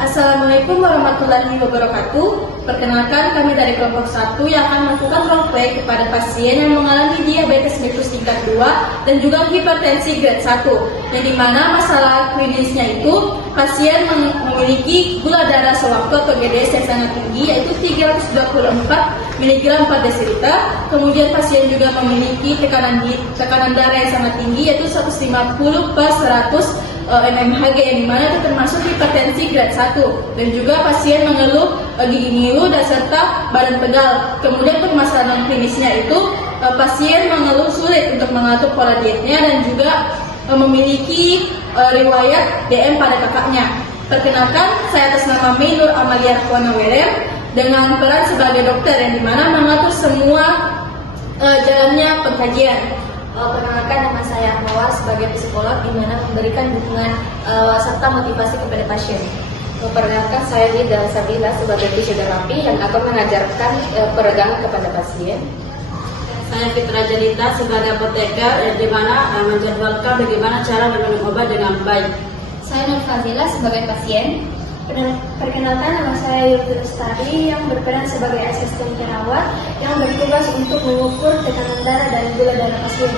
Assalamualaikum warahmatullahi wabarakatuh. Perkenalkan, kami dari kelompok 1 yang akan melakukan roleplay kepada pasien yang mengalami diabetes mellitus tingkat 2 dan juga hipertensi grade 1, yang dimana masalah klinisnya itu pasien memiliki gula darah sewaktu atau GDS yang sangat tinggi, yaitu 324 mg per desiliter. Kemudian pasien juga memiliki tekanan darah yang sangat tinggi, yaitu 150 per 100 mmHg, yang dimana itu termasuk hipertensi grade 1, dan juga pasien mengeluh gigi ngilu dan serta badan pegal. Kemudian permasalahan klinisnya itu pasien mengeluh sulit untuk mengatur pola dietnya dan juga memiliki riwayat DM pada kakaknya. Perkenalkan, saya atas nama Nur Amalia Rahwana dengan peran sebagai dokter yang dimana mengatur semua jalannya pengkajian. Perkenalkan, nama saya Mawar sebagai psikolog di mana memberikan dukungan serta motivasi kepada pasien. Perkenalkan, saya Lida Sabila sebagai fisioterapi yang akan mengajarkan peregangan kepada pasien. Saya Fitra Janita sebagai apoteker yang dimana menjadwalkan bagaimana cara meminum obat dengan baik. Saya Nur Fazila sebagai pasien. Perkenalkan, nama saya Yurti Lestari yang berperan sebagai asisten perawat yang bertugas untuk mengukur tekanan darah dan gula darah pasien.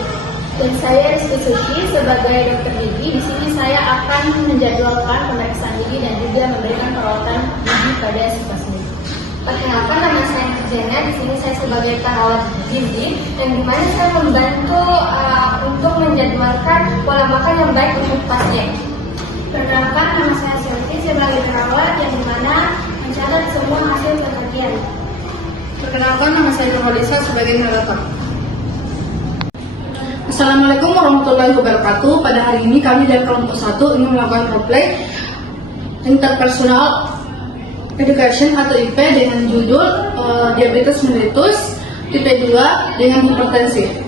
Dan saya Rizky Suci sebagai dokter gigi. Di sini saya akan menjadwalkan pemeriksaan gigi dan juga memberikan perawatan gigi pada si pasien. Perkenalkan, nama saya Jena. Di sini saya sebagai perawat gizi dan di mana saya membantu untuk menjadwalkan pola makan yang baik untuk pasien. Perkenalkan, nama saya Selvi sebagai perawat yang dimana mencatat semua hasil penelitian. Perkenalkan, nama saya Nurholisa sebagai narator. Assalamualaikum warahmatullahi wabarakatuh. Pada hari ini kami dari kelompok 1 ingin melakukan roleplay interpersonal education atau IP dengan judul diabetes mellitus tipe 2 dengan hipertensi.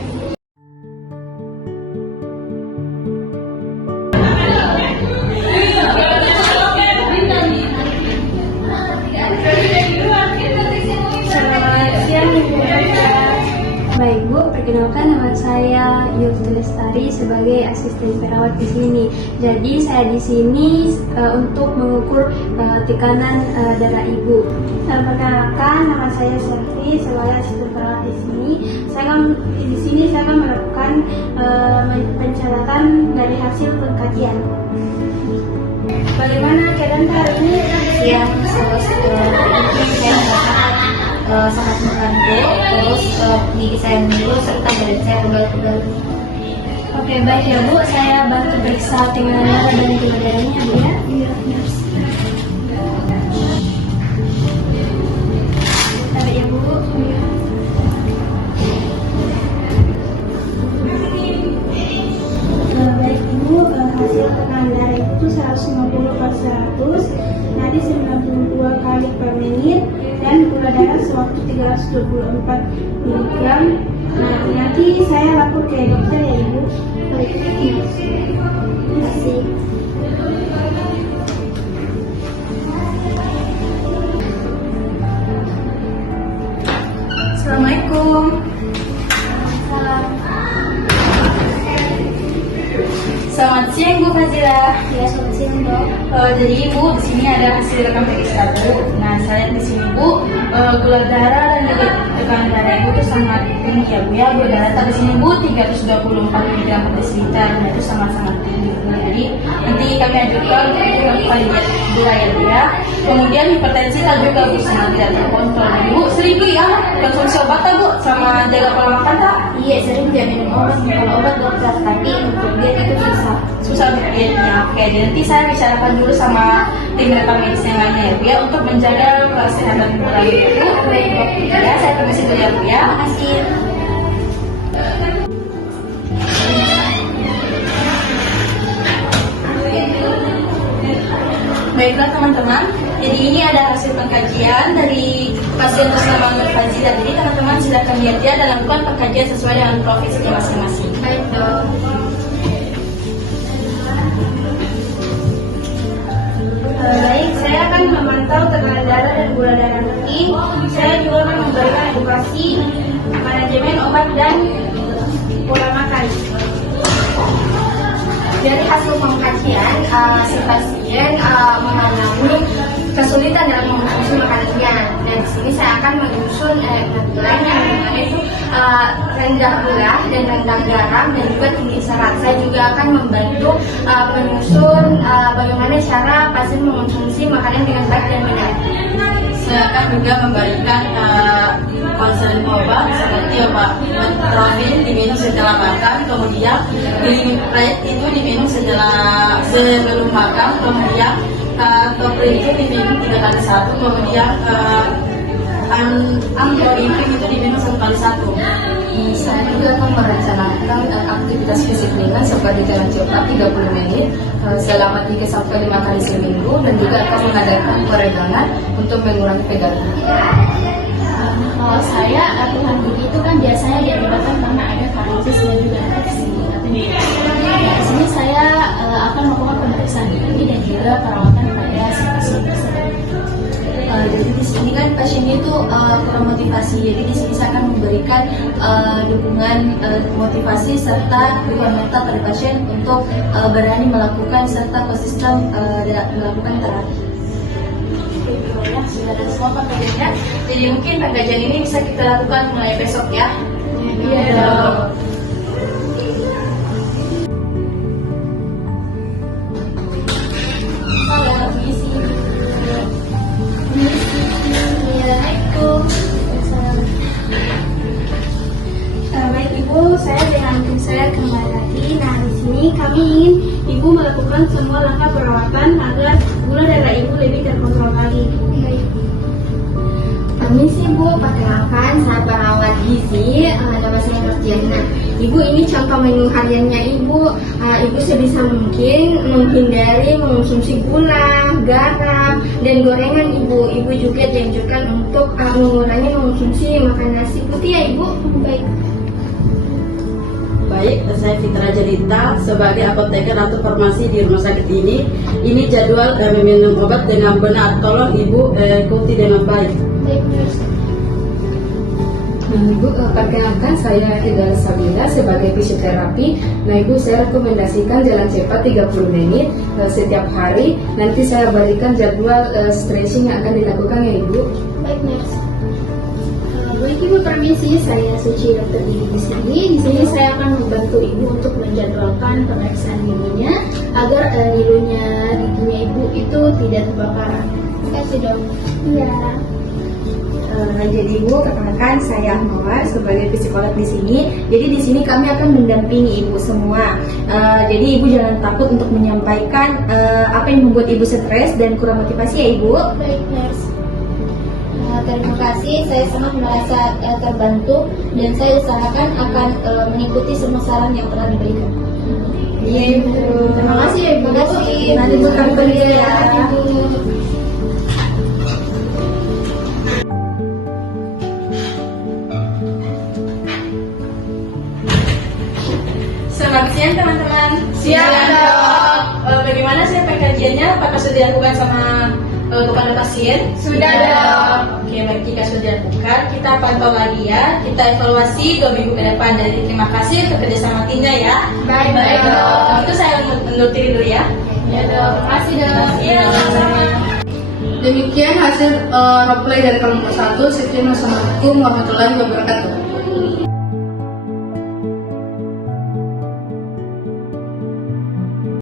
Baik Bu, perkenalkan nama saya Yurti Lestari sebagai asisten perawat di sini. Jadi saya di sini untuk mengukur tekanan darah Ibu. Perkenalkan, nama saya Selvi sebagai asisten perawat di sini. Saya akan melakukan pencatatan dari hasil pengkajian. Bagaimana keadaan hari ini? Yang sangat mengantuk, terus gigi saya ngilu serta badan saya pegal-pegal. Oke, baik ya Bu, saya bantu periksa tekanan darah dan gula darahnya Bu ya. Bentar ya Bu. Baik Ibu, hasil tekanan darah itu 150 per 100, nadi 92 kali per menit, dan gula darah sewaktu 324 mg. Nah, nanti saya lapor ke dokter ya Ibu. Terima kasih. Assalamualaikum. Selamat siang Bu Fazila. Ya, selamat siang Dok. Jadi Ibu, di sini ada hasil rekam periksa Bu. Nah, saya lihat di sini Bu, gula darah dan juga tekanan darah Ibu itu sangat tinggi ya Bu ya. Gula darah di sini Bu 324 mg per desiliter, nah itu sangat-sangat tinggi. Nah, jadi nanti kami ajukan untuk melakukan diet gula ya Bu ya. Kemudian hipertensi juga Bu sangat tidak terkontrol. Bu sering Bu ya konsumsi obat tak Bu sama jaga pola makan tak? Iya, sering dia minum obat. Kalau obat dokter, tapi untuk diet itu susah untuk dietnya. Oke, jadi nanti saya bicarakan dulu sama tim rekam medis yang lainnya ya Bu ya untuk menjaga kesehatan Bu lagi ya Bu. Ya, saya permisi dulu ya Bu ya. Terima kasih. Baiklah teman-teman, jadi ini ada hasil pengkajian dari pasien bersama Nur Fazila. Jadi teman-teman silakan lihat ya dan lakukan pengkajian sesuai dengan profesinya masing-masing. Baik Dok. Baik, saya akan memantau tekanan darah dan gula darah nanti. Saya juga akan memberikan edukasi manajemen obat dan pola makan. Dari hasil pengkajian, si pasien mengalami akan menyusun penampilan yang dimana itu rendah gula dan rendah garam dan juga tinggi serat. Saya juga akan membantu menyusun bagaimana cara pasien mengonsumsi makanan dengan baik dan benar. Saya akan juga memberikan konseling obat seperti obat metformin diminum setelah makan, kemudian Glimepiride itu diminum sebelum makan, kemudian Topril itu diminum 3 kali 1, kemudian Amlodipine itu diminum 1 kali 1. Saya juga akan merencanakan aktivitas fisik ringan seperti jalan cepat 30 menit selama 3-5 kali seminggu, dan juga akan mengadakan peregangan untuk mengurangi pegal. Kalau saya latihan gigi itu kan biasanya diakibatkan karena ada varises dan juga infeksi atau infeksi. Di sini saya akan melakukan pemeriksaan gigi dan juga perawatan pada si pasien. Jadi di sini kan pasiennya itu kurang motivasi. Jadi di sini saya akan memberikan dukungan motivasi serta dukungan mental pada pasien untuk berani melakukan serta konsisten melakukan terapi. Ya, sudah ada semua pengkajiannya. Jadi mungkin pengkajian ini bisa kita lakukan mulai besok ya. Iya dong. Halo, misi. Assalamualaikum. Baik Ibu, saya dengan tim saya kembali lagi. Nah, di sini kami ingin Ibu melakukan semua langkah perawatan agar gula darah Ibu lebih terkontrol lagi. Misi Bu, perkenalkan saya perawat gizi, nama saya Nurjana. Ibu, ini contoh menu hariannya Ibu. Ibu sebisa mungkin menghindari mengonsumsi gula, garam, dan gorengan Ibu. Ibu juga dianjurkan untuk mengurangi mengonsumsi makan nasi putih ya Ibu. Baik. Baik, saya Fitra Jelita sebagai apoteker atau farmasi di rumah sakit ini. Ini jadwal meminum obat dengan benar. Tolong Ibu ikuti dengan baik. Baik, terus. Ibu, perkenalkan saya Ida Sabila sebagai fisioterapi. Nah Ibu, saya rekomendasikan jalan cepat 30 menit setiap hari. Nanti saya berikan jadwal stretching yang akan dilakukan ya Ibu. Baik, nurse. Baik Ibu, permisi, saya Suci dokter gigi di sini. Di sini saya akan membantu Ibu untuk menjadwalkan pemeriksaan giginya agar giginya Ibu itu tidak terbakar. Terima kasih dok. Iya. Jadi Ibu, perkenalkan saya Anwar sebagai psikolog di sini. Jadi di sini kami akan mendampingi Ibu semua. Jadi Ibu jangan takut untuk menyampaikan apa yang membuat Ibu stres dan kurang motivasi ya Ibu. Baik, nurse. Terima kasih, saya sangat merasa terbantu dan saya usahakan akan mengikuti semua saran yang telah diberikan. Iya Ibu. Terima kasih ya Ibu. Terima kasih. Nanti Ibu kami pergi ya. Ibu. Selamat siang teman-teman. Siang, Dok. Bagaimana sih pengkajiannya? Apakah sudah dilakukan sama kepada pasien? Sudah, Dok. Oke, baik, jika sudah dilakukan, kita pantau lagi ya. Kita evaluasi 2 minggu ke depan. Jadi terima kasih untuk kerjasama timnya ya. Baik, Dok. Itu saya undur diri dulu ya. Ya dok, terima kasih dok. Iya, sama-sama. Demikian hasil role play dari kelompok 1. Assalamualaikum warahmatullahi wabarakatuh.